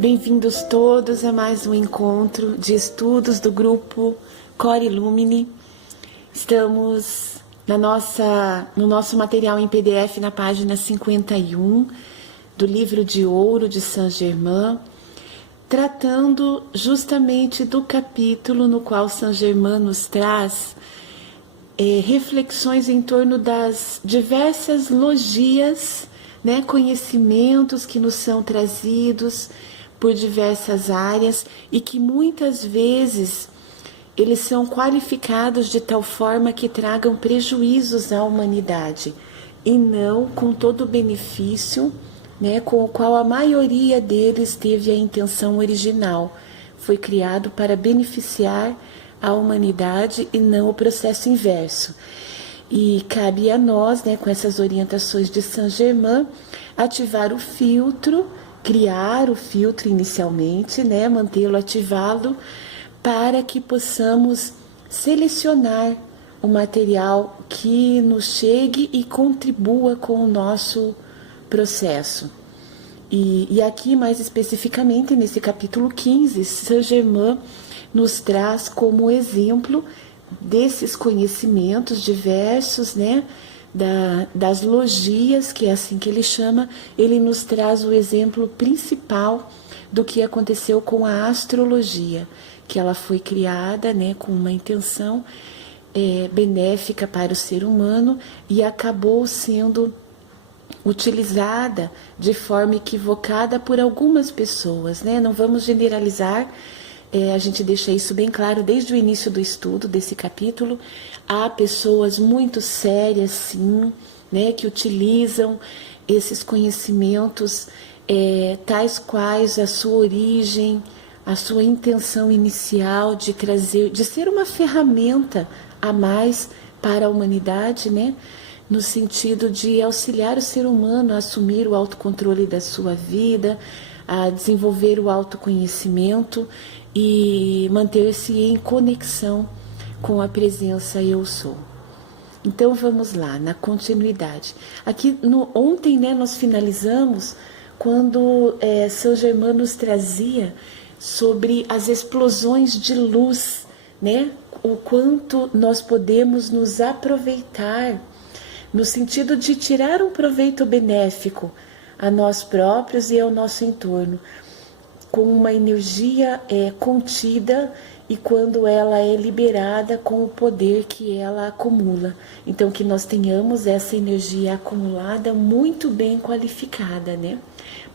Bem-vindos todos a mais um encontro de estudos do grupo Cor Illumine. Estamos no nosso material em PDF na página 51 do livro de ouro de Saint-Germain, tratando justamente do capítulo no qual Saint-Germain nos traz reflexões em torno das diversas logias, conhecimentos que nos são trazidos por diversas áreas e que muitas vezes eles são qualificados de tal forma que tragam prejuízos à humanidade e não com todo o benefício, com o qual a maioria deles teve a intenção original. Foi criado para beneficiar a humanidade e não o processo inverso. E cabe a nós, com essas orientações de Saint-Germain, ativar o filtro, criar o filtro inicialmente, mantê-lo ativado, para que possamos selecionar o material que nos chegue e contribua com o nosso processo. E aqui, mais especificamente, nesse capítulo 15, Saint-Germain nos traz como exemplo desses conhecimentos diversos, das logias, que é assim que ele chama. Ele nos traz o exemplo principal do que aconteceu com a astrologia, que ela foi criada com uma intenção benéfica para o ser humano e acabou sendo utilizada de forma equivocada por algumas pessoas. Não vamos generalizar. A gente deixa isso bem claro desde o início do estudo desse capítulo. Há pessoas muito sérias, sim, que utilizam esses conhecimentos, tais quais a sua origem, a sua intenção inicial de ser uma ferramenta a mais para a humanidade, no sentido de auxiliar o ser humano a assumir o autocontrole da sua vida, a desenvolver o autoconhecimento e manter-se em conexão com a presença Eu Sou. Então vamos lá, na continuidade. Aqui ontem nós finalizamos quando Saint-Germain nos trazia sobre as explosões de luz, o quanto nós podemos nos aproveitar no sentido de tirar um proveito benéfico a nós próprios e ao nosso entorno, com uma energia contida e quando ela é liberada com o poder que ela acumula. Então que nós tenhamos essa energia acumulada muito bem qualificada,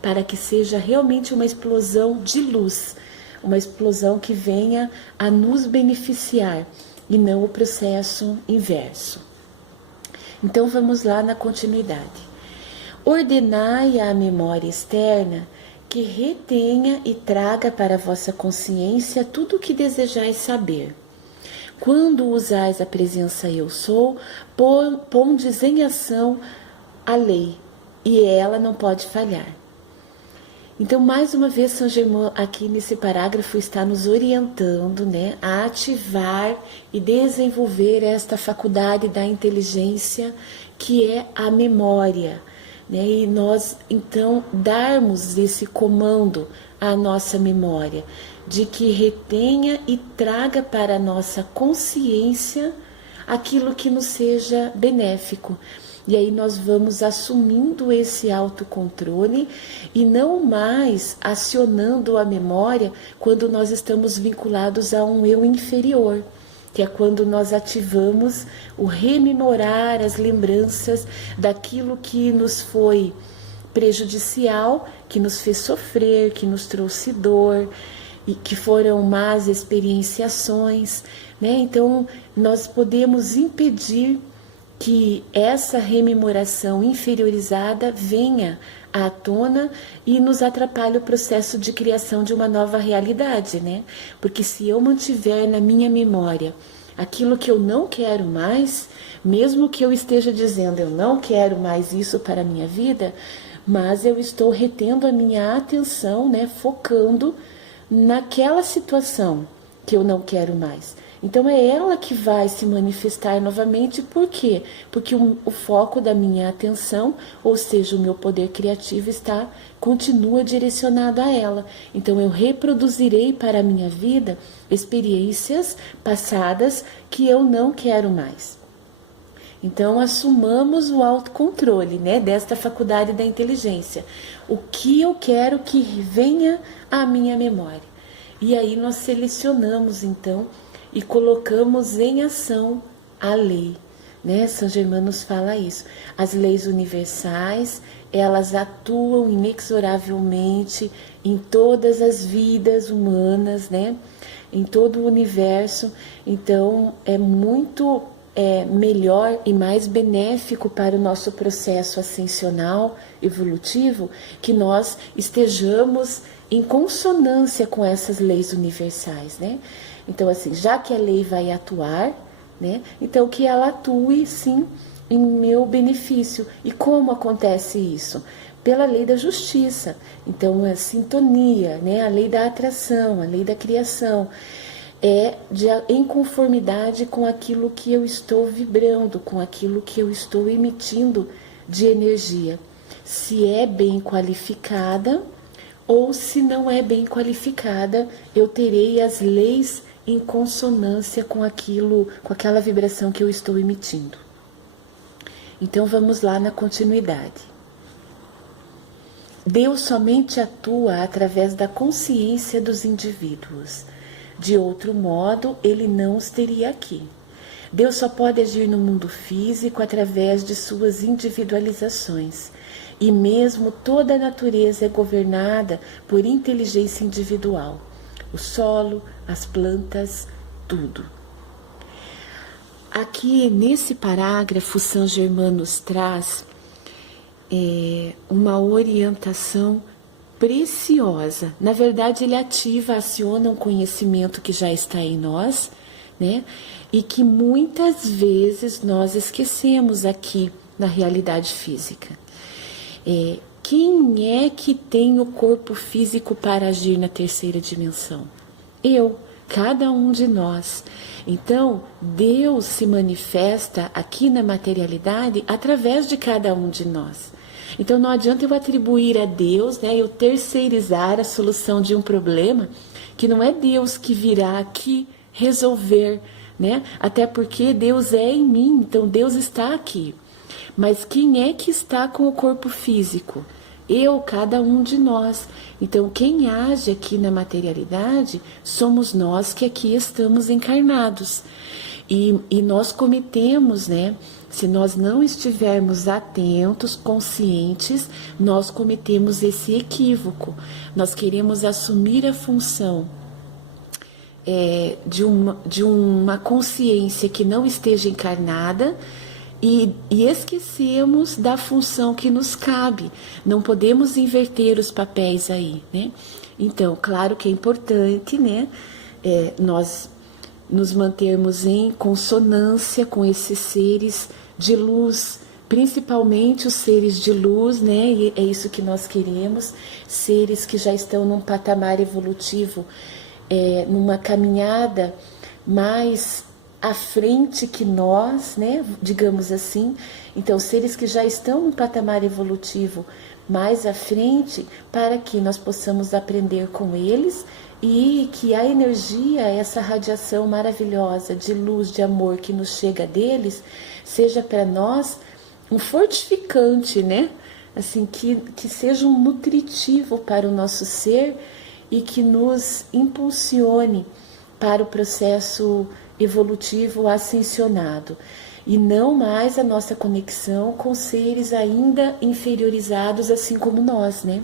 para que seja realmente uma explosão de luz, uma explosão que venha a nos beneficiar e não o processo inverso. Então vamos lá na continuidade. Ordenai à memória externa que retenha e traga para a vossa consciência tudo o que desejais saber. Quando usais a presença Eu Sou, pondes em ação a lei, e ela não pode falhar. Então, mais uma vez, Saint-Germain aqui nesse parágrafo está nos orientando, a ativar e desenvolver esta faculdade da inteligência que é a memória, e nós então darmos esse comando à nossa memória de que retenha e traga para a nossa consciência aquilo que nos seja benéfico. E aí nós vamos assumindo esse autocontrole e não mais acionando a memória quando nós estamos vinculados a um eu inferior, que é quando nós ativamos o rememorar as lembranças daquilo que nos foi prejudicial, que nos fez sofrer, que nos trouxe dor, e que foram más experienciações, Então nós podemos impedir que essa rememoração inferiorizada venha à tona e nos atrapalhe o processo de criação de uma nova realidade, Porque se eu mantiver na minha memória aquilo que eu não quero mais, mesmo que eu esteja dizendo eu não quero mais isso para a minha vida, mas eu estou retendo a minha atenção, focando naquela situação que eu não quero mais. Então é ela que vai se manifestar novamente. Por quê? Porque o foco da minha atenção, ou seja, o meu poder criativo continua direcionado a ela. Então eu reproduzirei para a minha vida experiências passadas que eu não quero mais. Então assumamos o autocontrole, né, desta faculdade da inteligência. O que eu quero que venha à minha memória. E aí nós selecionamos então e colocamos em ação a lei, né? São Germain nos fala isso. As leis universais, elas atuam inexoravelmente em todas as vidas humanas, né? Em todo o universo. Então é muito melhor e mais benéfico para o nosso processo ascensional, evolutivo, que nós estejamos em consonância com essas leis universais, né? Então, assim, já que a lei vai atuar, né? Então, que ela atue, sim, em meu benefício. E como acontece isso? Pela lei da justiça. Então, a sintonia, né? A lei da atração, a lei da criação. Em conformidade com aquilo que eu estou vibrando, com aquilo que eu estou emitindo de energia. Se é bem qualificada ou se não é bem qualificada, eu terei as leis em consonância com aquela vibração que eu estou emitindo. Então vamos lá na continuidade. Deus somente atua através da consciência dos indivíduos. De outro modo, ele não os teria aqui. Deus só pode agir no mundo físico através de suas individualizações. E mesmo toda a natureza é governada por inteligência individual. O solo, as plantas, tudo. Aqui nesse parágrafo, Saint Germain nos traz uma orientação preciosa. Na verdade, ele aciona um conhecimento que já está em nós, né? E que muitas vezes nós esquecemos aqui na realidade física. Quem é que tem o corpo físico para agir na terceira dimensão? Eu, cada um de nós. Então, Deus se manifesta aqui na materialidade através de cada um de nós. Então não adianta eu atribuir a Deus, né, eu terceirizar a solução de um problema, que não é Deus que virá aqui resolver, né? Até porque Deus é em mim, então Deus está aqui. Mas quem é que está com o corpo físico? Eu, cada um de nós. Então quem age aqui na materialidade somos nós que aqui estamos encarnados. E nós cometemos, né? Se nós não estivermos atentos, conscientes, nós cometemos esse equívoco. Nós queremos assumir a função de uma consciência que não esteja encarnada e esquecemos da função que nos cabe. Não podemos inverter os papéis aí, né? Então, claro que é importante, né? Nós nos mantermos em consonância com esses seres de luz, principalmente os seres de luz, né? E é isso que nós queremos, seres que já estão num patamar evolutivo, numa caminhada mais à frente que nós, né? Digamos assim. Então, seres que já estão num patamar evolutivo mais à frente, para que nós possamos aprender com eles e que a energia, essa radiação maravilhosa de luz, de amor que nos chega deles, seja para nós um fortificante, né? Assim, que seja um nutritivo para o nosso ser e que nos impulsione para o processo evolutivo ascensionado. E não mais a nossa conexão com seres ainda inferiorizados, assim como nós, né?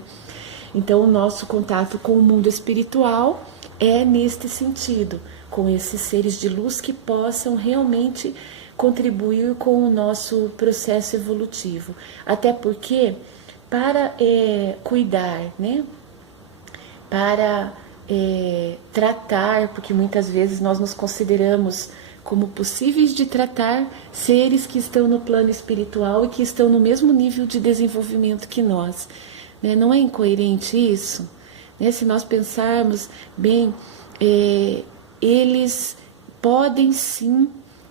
Então, o nosso contato com o mundo espiritual é neste sentido, com esses seres de luz que possam realmente contribuir com o nosso processo evolutivo. Até porque, para cuidar, né? Para tratar, porque muitas vezes nós nos consideramos como possíveis de tratar seres que estão no plano espiritual e que estão no mesmo nível de desenvolvimento que nós. Né? Não é incoerente isso? Né? Se nós pensarmos, bem, eles podem sim,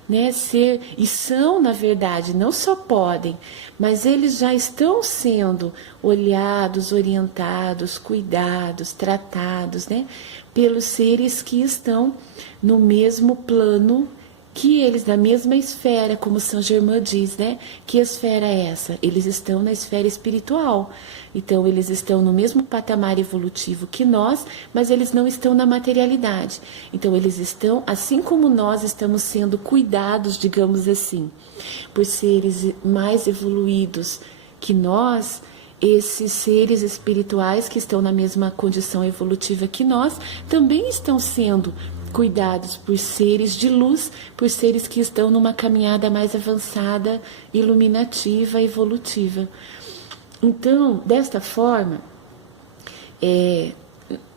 né, ser, e são, na verdade, não só podem, mas eles já estão sendo olhados, orientados, cuidados, tratados, né, pelos seres que estão no mesmo plano que eles, na mesma esfera, como São Germain diz, né? Que esfera é essa? Eles estão na esfera espiritual. Então, eles estão no mesmo patamar evolutivo que nós, mas eles não estão na materialidade. Então, eles estão, assim como nós estamos sendo cuidados, digamos assim, por seres mais evoluídos que nós, esses seres espirituais que estão na mesma condição evolutiva que nós, também estão sendo cuidados por seres de luz, por seres que estão numa caminhada mais avançada, iluminativa, evolutiva. Então, desta forma,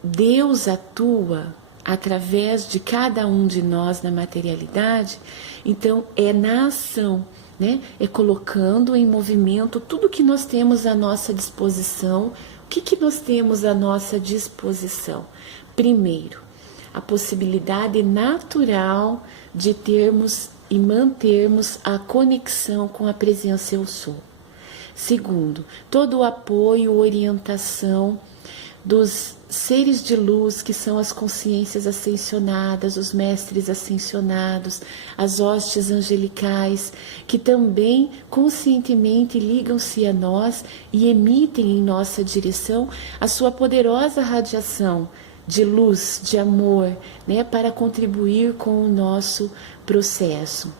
Deus atua através de cada um de nós na materialidade. Então, é na ação, né? É colocando em movimento tudo que nós temos à nossa disposição. O que nós temos à nossa disposição? Primeiro, a possibilidade natural de termos e mantermos a conexão com a presença Eu Sou. Segundo, todo o apoio, orientação dos seres de luz, que são as consciências ascensionadas, os mestres ascensionados, as hostes angelicais, que também conscientemente ligam-se a nós e emitem em nossa direção a sua poderosa radiação de luz, de amor, né, para contribuir com o nosso processo.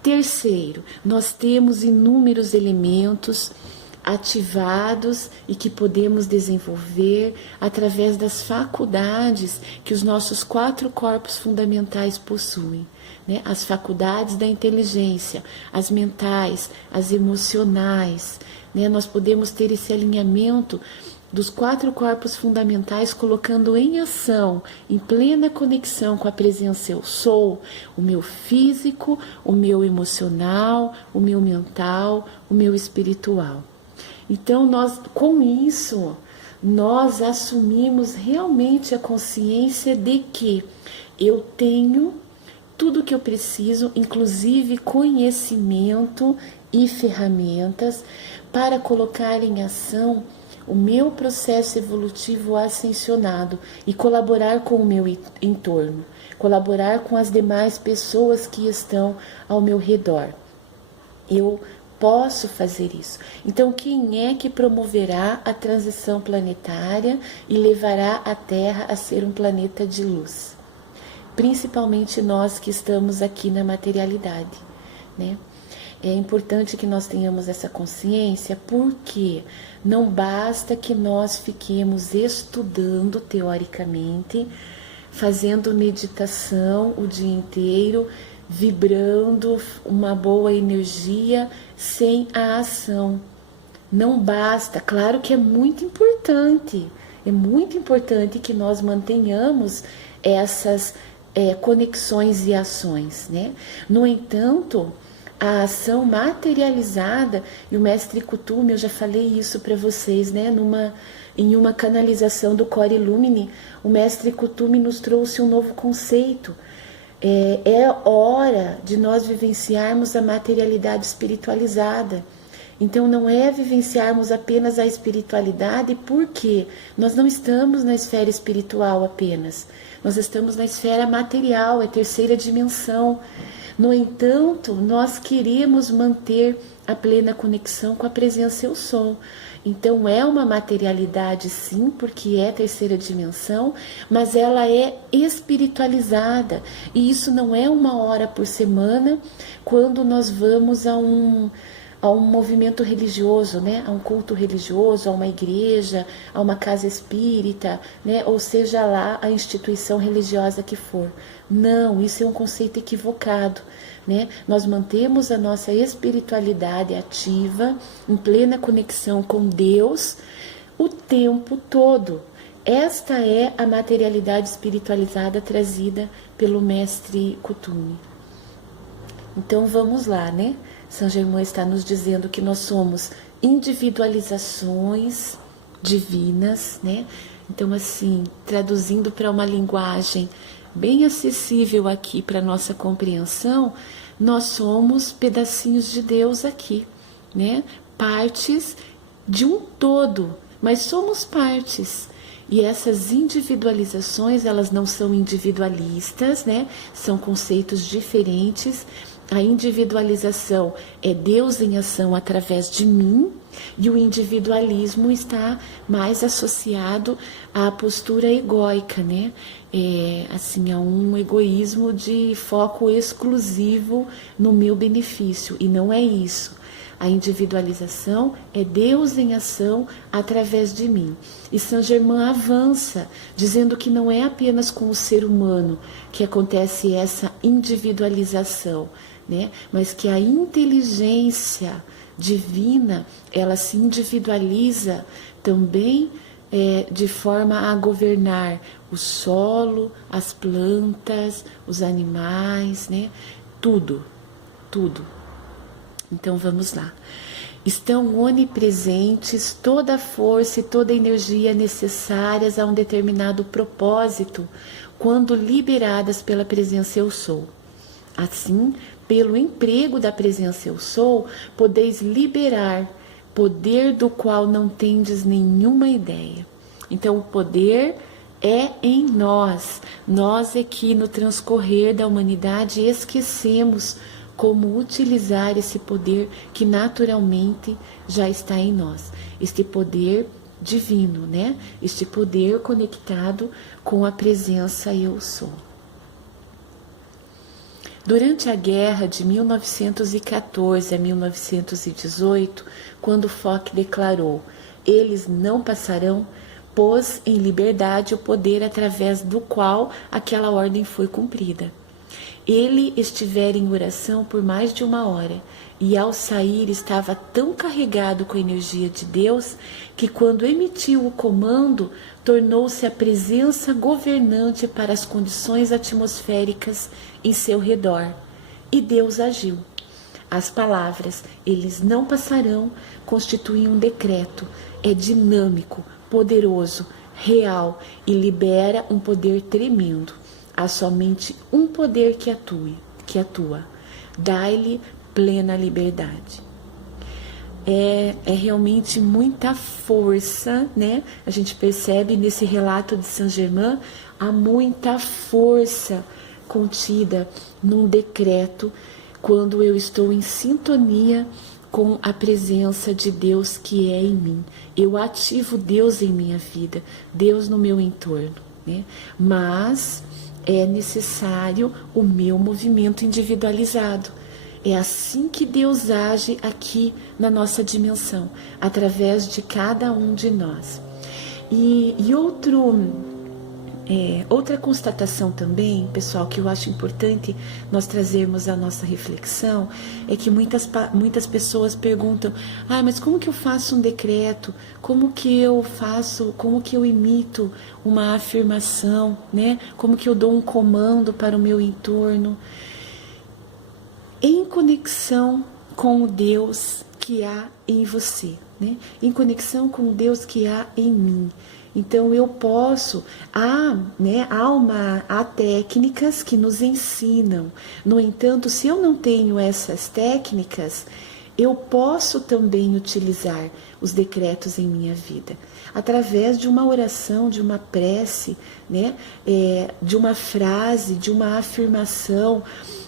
Terceiro, nós temos inúmeros elementos ativados e que podemos desenvolver através das faculdades que os nossos 4 corpos fundamentais possuem, né? As faculdades da inteligência, as mentais, as emocionais, né? Nós podemos ter esse alinhamento dos 4 corpos fundamentais, colocando em ação, em plena conexão com a presença Eu Sou, o meu físico, o meu emocional, o meu mental, o meu espiritual. Então, com isso, nós assumimos realmente a consciência de que eu tenho tudo o que eu preciso, inclusive conhecimento e ferramentas, para colocar em ação o meu processo evolutivo ascensionado e colaborar com o meu entorno, colaborar com as demais pessoas que estão ao meu redor. Eu posso fazer isso. Então, quem é que promoverá a transição planetária e levará a Terra a ser um planeta de luz? Principalmente nós que estamos aqui na materialidade, né? É importante que nós tenhamos essa consciência, porque não basta que nós fiquemos estudando teoricamente, fazendo meditação o dia inteiro, vibrando uma boa energia sem a ação. Não basta, claro que é muito importante que nós mantenhamos essas conexões e ações, né? No entanto, a ação materializada, e o mestre Kuthumi, eu já falei isso para vocês, né? Em uma canalização do Cor Illumine, o mestre Kuthumi nos trouxe um novo conceito. É hora de nós vivenciarmos a materialidade espiritualizada. Então, não é vivenciarmos apenas a espiritualidade, porque nós não estamos na esfera espiritual apenas. Nós estamos na esfera material, é terceira dimensão. No entanto, nós queremos manter a plena conexão com a presença Eu Sou. Então, é uma materialidade, sim, porque é terceira dimensão, mas ela é espiritualizada. E isso não é 1 hora por semana, quando nós vamos a um movimento religioso, né? A um culto religioso, a uma igreja, a uma casa espírita, né? Ou seja lá a instituição religiosa que for. Não, isso é um conceito equivocado, né? Nós mantemos a nossa espiritualidade ativa, em plena conexão com Deus, o tempo todo. Esta é a materialidade espiritualizada trazida pelo mestre Kuthumi. Então vamos lá, né? São Germain está nos dizendo que nós somos individualizações divinas, né? Então, assim, traduzindo para uma linguagem bem acessível aqui para nossa compreensão, nós somos pedacinhos de Deus aqui, né? Partes de um todo, mas somos partes. E essas individualizações, elas não são individualistas, né? São conceitos diferentes. A individualização é Deus em ação através de mim, e o individualismo está mais associado à postura egóica, né? Assim, a um egoísmo de foco exclusivo no meu benefício, e não é isso. A individualização é Deus em ação através de mim. E Saint Germain avança, dizendo que não é apenas com o ser humano que acontece essa individualização, né? Mas que a inteligência divina, ela se individualiza também de forma a governar o solo, as plantas, os animais, né? Tudo, tudo. Então vamos lá. Estão onipresentes toda a força e toda a energia necessárias a um determinado propósito, quando liberadas pela presença Eu Sou. Assim, pelo emprego da presença Eu Sou, podeis liberar poder do qual não tendes nenhuma ideia. Então o poder é em nós. Nós é que no transcorrer da humanidade esquecemos como utilizar esse poder que naturalmente já está em nós. Este poder divino, né? Este poder conectado com a presença Eu Sou. Durante a guerra de 1914 a 1918, quando Foch declarou: "Eles não passarão", pôs em liberdade o poder através do qual aquela ordem foi cumprida. Ele estivera em oração por mais de 1 hora, e ao sair estava tão carregado com a energia de Deus, que quando emitiu o comando, tornou-se a presença governante para as condições atmosféricas em seu redor. E Deus agiu. As palavras, eles não passarão, constituem um decreto. É dinâmico, poderoso, real e libera um poder tremendo. Há somente um poder que atua. Dai-lhe plena liberdade. É realmente muita força, né? A gente percebe nesse relato de Saint Germain, há muita força contida num decreto quando eu estou em sintonia com a presença de Deus que é em mim. Eu ativo Deus em minha vida, Deus no meu entorno, né? Mas é necessário o meu movimento individualizado. É assim que Deus age aqui na nossa dimensão, através de cada um de nós. E outra constatação também, pessoal, que eu acho importante nós trazermos à nossa reflexão, é que muitas pessoas perguntam: mas como que eu faço um decreto? Como que eu emito uma afirmação, né? Como que eu dou um comando para o meu entorno? Em conexão com o Deus que há em você, né? Em conexão com o Deus que há em mim. Então eu posso, há técnicas que nos ensinam. No entanto, se eu não tenho essas técnicas, eu posso também utilizar os decretos em minha vida, através de uma oração, de uma prece, né? De uma frase, de uma afirmação.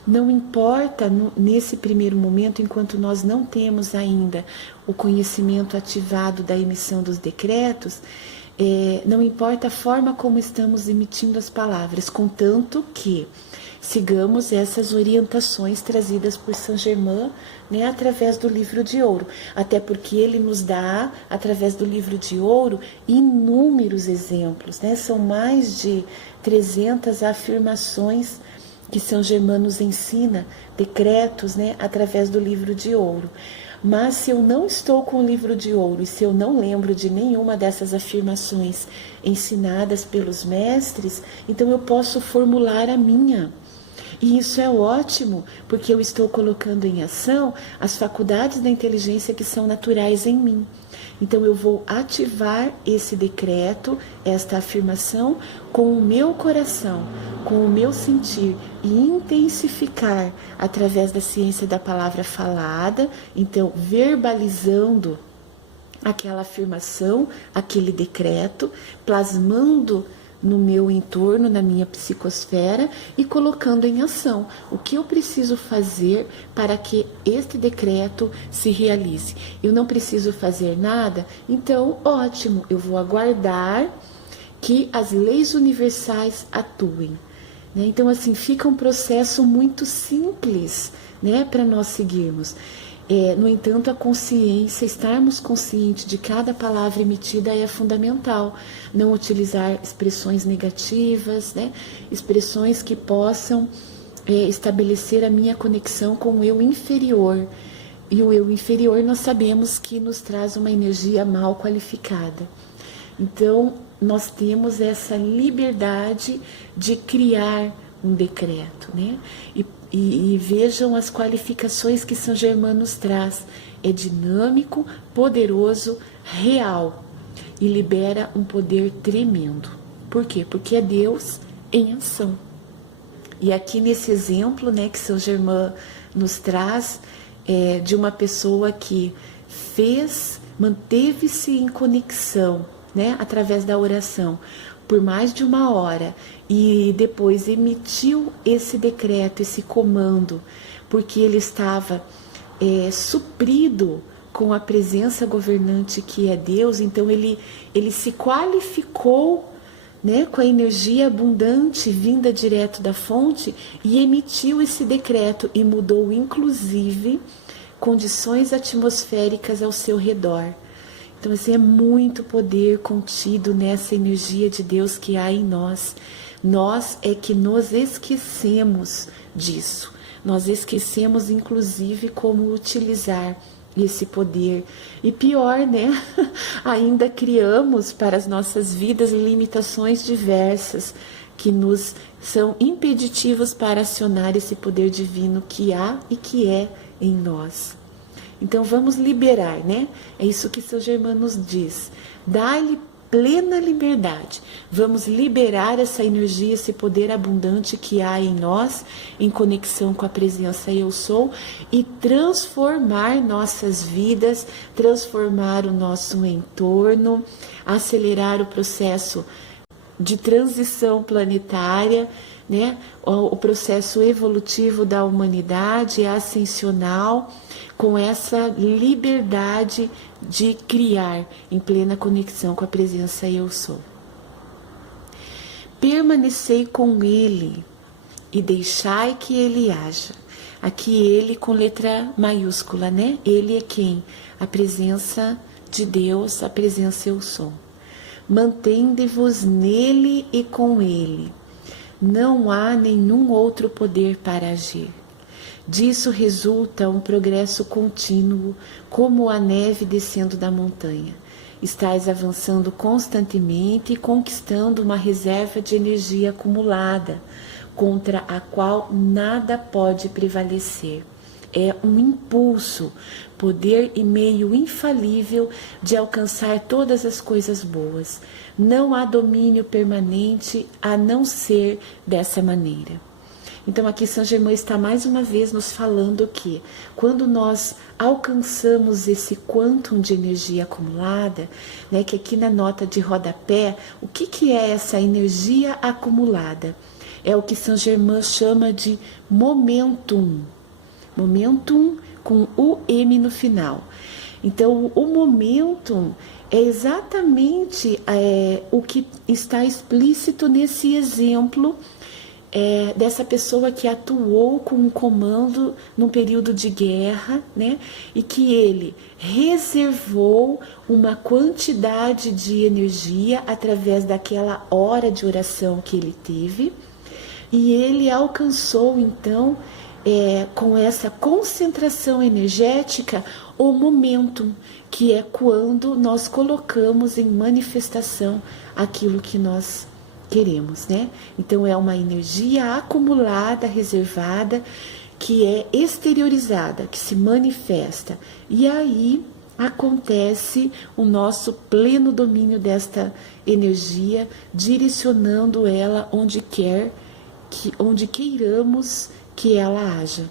Não importa nesse primeiro momento, enquanto nós não temos ainda o conhecimento ativado da emissão dos decretos, não importa a forma como estamos emitindo as palavras, contanto que sigamos essas orientações trazidas por Saint Germain, né, através do livro de ouro. Até porque ele nos dá, através do livro de ouro, inúmeros exemplos, né? São mais de 300 afirmações que Saint Germain nos ensina, decretos, né, através do livro de ouro. Mas se eu não estou com o livro de ouro e se eu não lembro de nenhuma dessas afirmações ensinadas pelos mestres, então eu posso formular a minha. E isso é ótimo, porque eu estou colocando em ação as faculdades da inteligência que são naturais em mim. Então eu vou ativar esse decreto, esta afirmação, com o meu coração, com o meu sentir e intensificar através da ciência da palavra falada, então verbalizando aquela afirmação, aquele decreto, plasmando no meu entorno, na minha psicosfera e colocando em ação o que eu preciso fazer para que este decreto se realize. Eu não preciso fazer nada, então ótimo, eu vou aguardar que as leis universais atuem. Então assim, fica um processo muito simples, para nós seguirmos. No entanto, a consciência, estarmos conscientes de cada palavra emitida é fundamental. Não utilizar expressões negativas, expressões que possam estabelecer a minha conexão com o eu inferior. E o eu inferior nós sabemos que nos traz uma energia mal qualificada. Então, nós temos essa liberdade de criar um decreto, E vejam as qualificações que São Germain nos traz. É dinâmico, poderoso, real e libera um poder tremendo. Por quê? Porque é Deus em ação. E aqui nesse exemplo, que São Germain nos traz, de uma pessoa que manteve-se em conexão, através da oração, por mais de 1 hora, e depois emitiu esse decreto, esse comando, porque ele estava suprido com a presença governante que é Deus. Então ele se qualificou, com a energia abundante vinda direto da fonte e emitiu esse decreto e mudou inclusive condições atmosféricas ao seu redor. Então, assim, é muito poder contido nessa energia de Deus que há em nós. Nós é que nos esquecemos disso. Nós esquecemos, inclusive, como utilizar esse poder. E pior, ainda criamos para as nossas vidas limitações diversas que nos são impeditivas para acionar esse poder divino que há e que é em nós. Então vamos liberar, É isso que São Germain nos diz. Dá-lhe plena liberdade. Vamos liberar essa energia, esse poder abundante que há em nós, em conexão com a presença Eu Sou, e transformar nossas vidas, transformar o nosso entorno, acelerar o processo de transição planetária, o processo evolutivo da humanidade, ascensional, com essa liberdade de criar em plena conexão com a presença Eu Sou. Permanecei com Ele e deixai que Ele haja. Aqui Ele com letra maiúscula, Ele é quem? A presença de Deus, a presença Eu Sou. Mantende-vos nele e com Ele. Não há nenhum outro poder para agir. Disso resulta um progresso contínuo, como a neve descendo da montanha. Estais avançando constantemente e conquistando uma reserva de energia acumulada, contra a qual nada pode prevalecer. É um impulso, poder e meio infalível de alcançar todas as coisas boas. Não há domínio permanente a não ser dessa maneira. Então aqui São Germain está mais uma vez nos falando que quando nós alcançamos esse quantum de energia acumulada, que aqui na nota de rodapé, o que é essa energia acumulada? É o que São Germain chama de momentum. Momentum com M no final. Então o momentum é exatamente o que está explícito nesse exemplo dessa pessoa que atuou com um comando num período de guerra, e que ele reservou uma quantidade de energia através daquela hora de oração que ele teve, e ele alcançou então, com essa concentração energética, o momentum, que é quando nós colocamos em manifestação aquilo que nós queremos, Então é uma energia acumulada, reservada, que é exteriorizada, que se manifesta. E aí acontece o nosso pleno domínio desta energia, direcionando ela onde queiramos que ela haja.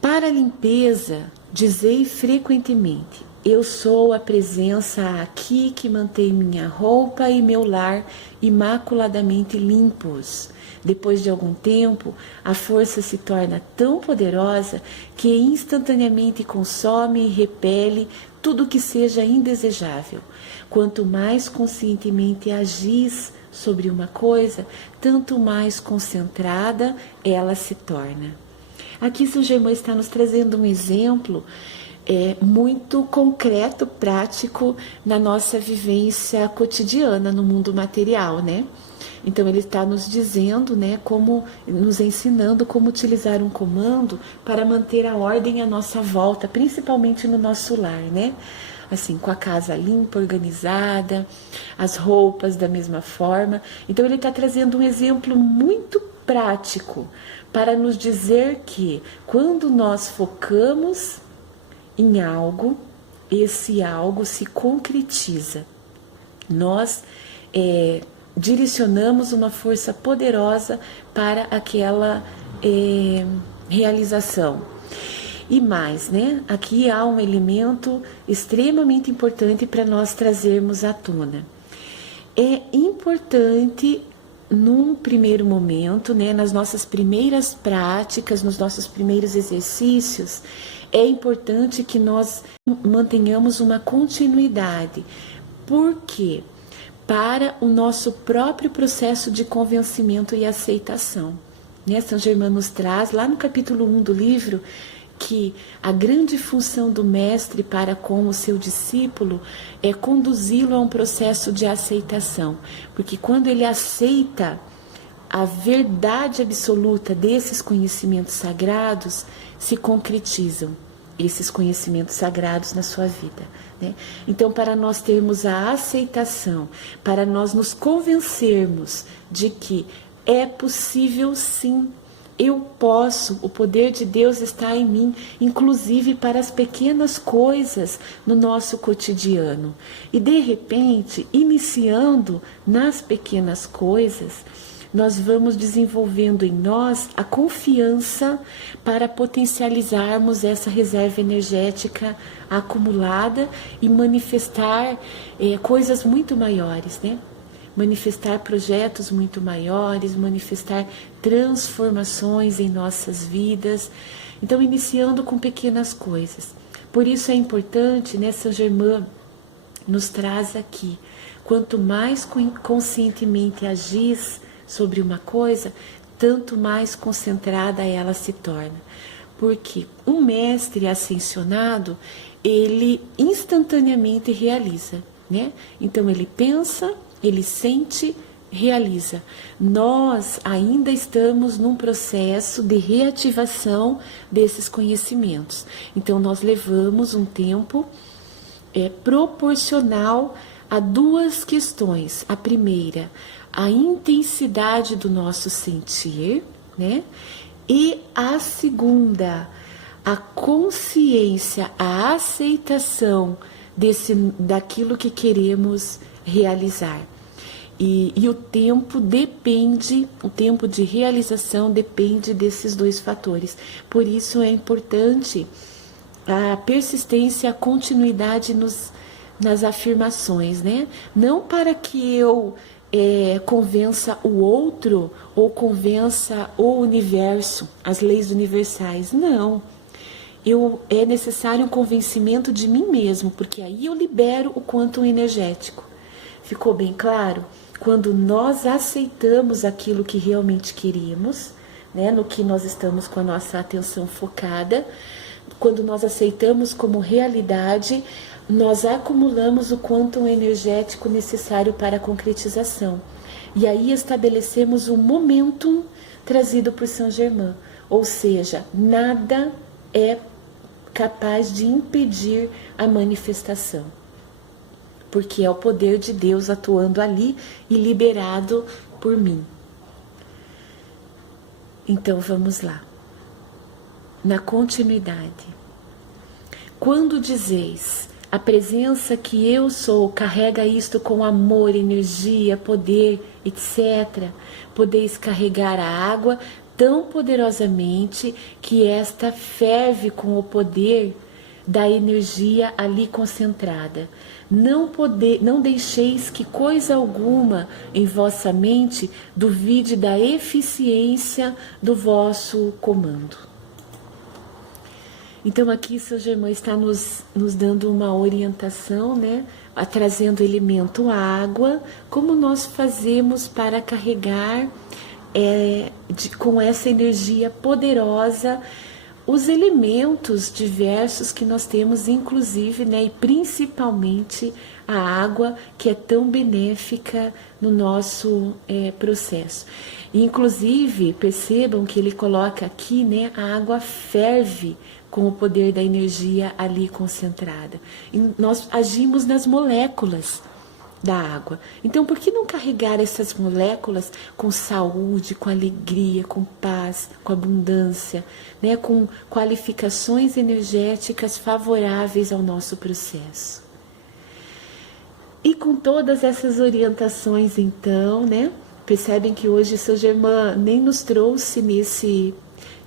Para a limpeza, dizei frequentemente: eu sou a presença aqui que mantém minha roupa e meu lar imaculadamente limpos. Depois de algum tempo, a força se torna tão poderosa que instantaneamente consome e repele tudo que seja indesejável. Quanto mais conscientemente agis sobre uma coisa, tanto mais concentrada ela se torna. Aqui São Germain está nos trazendo um exemplo muito concreto, prático na nossa vivência cotidiana no mundo material, né? Então ele está nos dizendo, né, nos ensinando como utilizar um comando para manter a ordem à nossa volta, principalmente no nosso lar, né? Assim, com a casa limpa, organizada, as roupas da mesma forma. Então ele está trazendo um exemplo muito prático para nos dizer que quando nós focamos em algo, esse algo se concretiza. Nós direcionamos uma força poderosa para aquela realização. E mais, né? Aqui há um elemento extremamente importante para nós trazermos à tona. É importante, num primeiro momento, né, nas nossas primeiras práticas, nos nossos primeiros exercícios, é importante que nós mantenhamos uma continuidade. Por quê? Para o nosso próprio processo de convencimento e aceitação. Né? São Germain nos traz, lá no capítulo 1 do livro, que a grande função do mestre para com o seu discípulo é conduzi-lo a um processo de aceitação. Porque quando ele aceita a verdade absoluta desses conhecimentos sagrados, se concretizam esses conhecimentos sagrados na sua vida, né? Então, para nós termos a aceitação, para nós nos convencermos de que é possível sim, eu posso, o poder de Deus está em mim, inclusive para as pequenas coisas no nosso cotidiano. E de repente, iniciando nas pequenas coisas, nós vamos desenvolvendo em nós a confiança para potencializarmos essa reserva energética acumulada e manifestar coisas muito maiores, né? Manifestar projetos muito maiores, manifestar transformações em nossas vidas. Então, iniciando com pequenas coisas. Por isso é importante, né, São Germain nos traz aqui, quanto mais conscientemente agis sobre uma coisa, tanto mais concentrada ela se torna. Porque um mestre ascensionado, ele instantaneamente realiza, né? Então ele pensa, ele sente, realiza. Nós ainda estamos num processo de reativação desses conhecimentos. Então nós levamos um tempo proporcional a duas questões. A primeira, a intensidade do nosso sentir, né? E a segunda, a consciência, a aceitação daquilo que queremos realizar. E o tempo de realização depende desses dois fatores. Por isso é importante a persistência, a continuidade nas afirmações, né? Não para que eu convença o outro ou convença o universo, as leis universais. Não. É necessário um convencimento de mim mesmo, porque aí eu libero o quantum energético. Ficou bem claro? Quando nós aceitamos aquilo que realmente queríamos, né, no que nós estamos com a nossa atenção focada, quando nós aceitamos como realidade, nós acumulamos o quantum energético necessário para a concretização. E aí estabelecemos o momentum trazido por São Germain. Ou seja, nada é capaz de impedir a manifestação. Porque é o poder de Deus atuando ali e liberado por mim. Então vamos lá. Na continuidade, Quando dizeis, a presença que eu sou carrega isto com amor, energia, poder, etc., podeis carregar a água tão poderosamente que esta ferve com o poder da energia ali concentrada. Não deixeis que coisa alguma em vossa mente duvide da eficiência do vosso comando. Então aqui São Germain está nos dando uma orientação, né? Trazendo o elemento água, como nós fazemos para carregar com essa energia poderosa os elementos diversos que nós temos, inclusive, né, e principalmente a água, que é tão benéfica no nosso processo. Inclusive, percebam que ele coloca aqui, né, a água ferve com o poder da energia ali concentrada. E nós agimos nas moléculas da água. Então, por que não carregar essas moléculas com saúde, com alegria, com paz, com abundância, né? Com qualificações energéticas favoráveis ao nosso processo? E com todas essas orientações, então, né? Percebem que hoje São Germain nem nos trouxe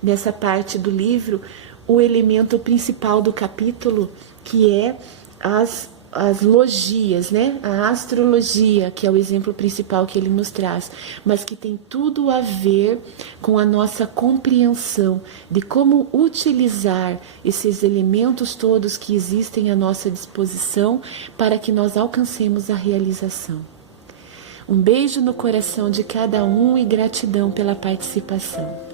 nessa parte do livro o elemento principal do capítulo, que é as logias, né? A astrologia, que é o exemplo principal que ele nos traz, mas que tem tudo a ver com a nossa compreensão de como utilizar esses elementos todos que existem à nossa disposição para que nós alcancemos a realização. Um beijo no coração de cada um e gratidão pela participação.